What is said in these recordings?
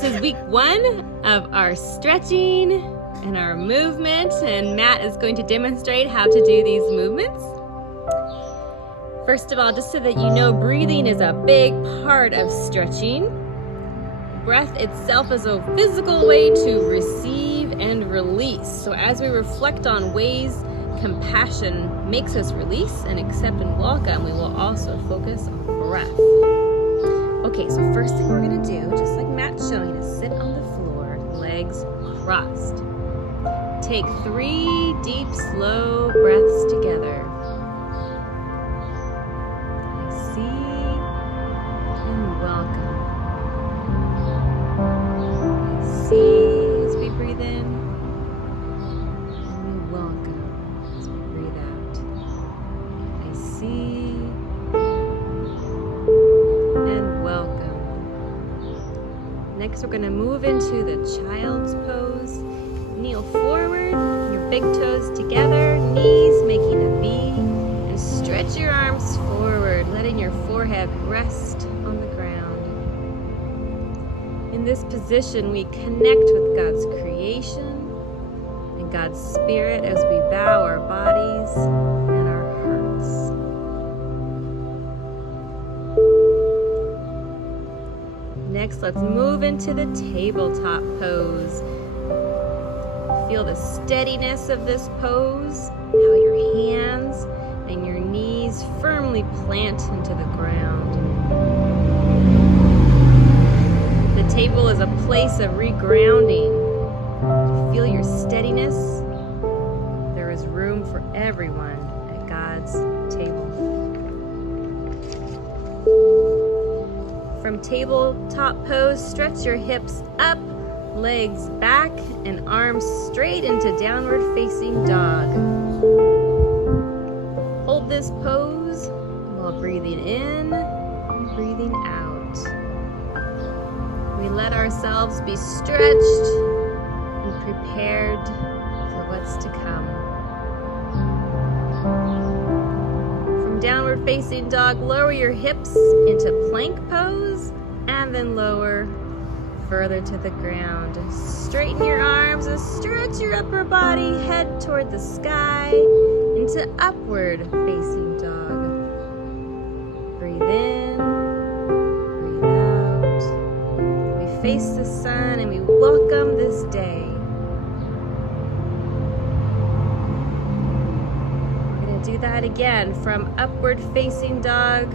This is week 1 of our stretching and our movement, and Matt is going to demonstrate how to do these movements. First of all, just so that you know, breathing is a big part of stretching. Breath itself is a physical way to receive and release. So as we reflect on ways compassion makes us release and accept and welcome, we will also focus on breath. Okay, so first thing we're gonna do, just like Matt's showing us, sit on the floor, legs crossed. Take 3 deep, slow breaths together. I see and welcome. I see as we breathe in, and we welcome as we breathe out. I see and welcome. Next, we're going to move into the child's pose. Kneel forward, your big toes together, knees making a V, and stretch your arms forward, letting your forehead rest on the ground. In this position, we connect with God's creation and God's spirit as we bow our bodies and our hearts. Next, let's move into the tabletop pose. Feel the steadiness of this pose, how your hands and your knees firmly plant into the ground. The table is a place of regrounding. Feel your steadiness. There is room for everyone at God's table. From tabletop pose, stretch your hips up, legs back, and arms straight into downward facing dog. Hold this pose while breathing in and breathing out. We let ourselves be stretched and prepared for what's to come. From downward facing dog, lower your hips into plank pose and then lower further to the ground. Straighten your arms and stretch your upper body, head toward the sky into upward facing dog. Breathe in, breathe out. We face the sun and we welcome this day. We're going to do that again from upward facing dog.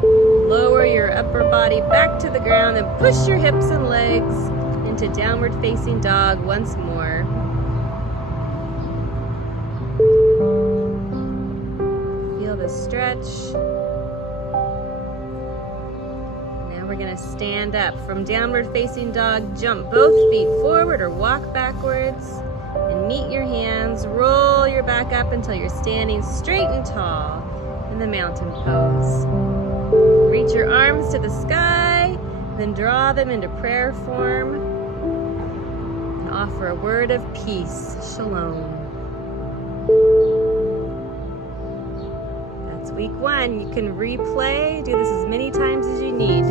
Lower your upper body back to the ground and push your hips and legs into downward facing dog once more. Feel the stretch. Now we're going to stand up. From downward facing dog, jump both feet forward or walk backwards and meet your hands. Roll your back up until you're standing straight and tall in the mountain pose. Reach your arms to the sky, then draw them into prayer form and offer a word of peace, shalom. That's week 1. You can replay, do this as many times as you need.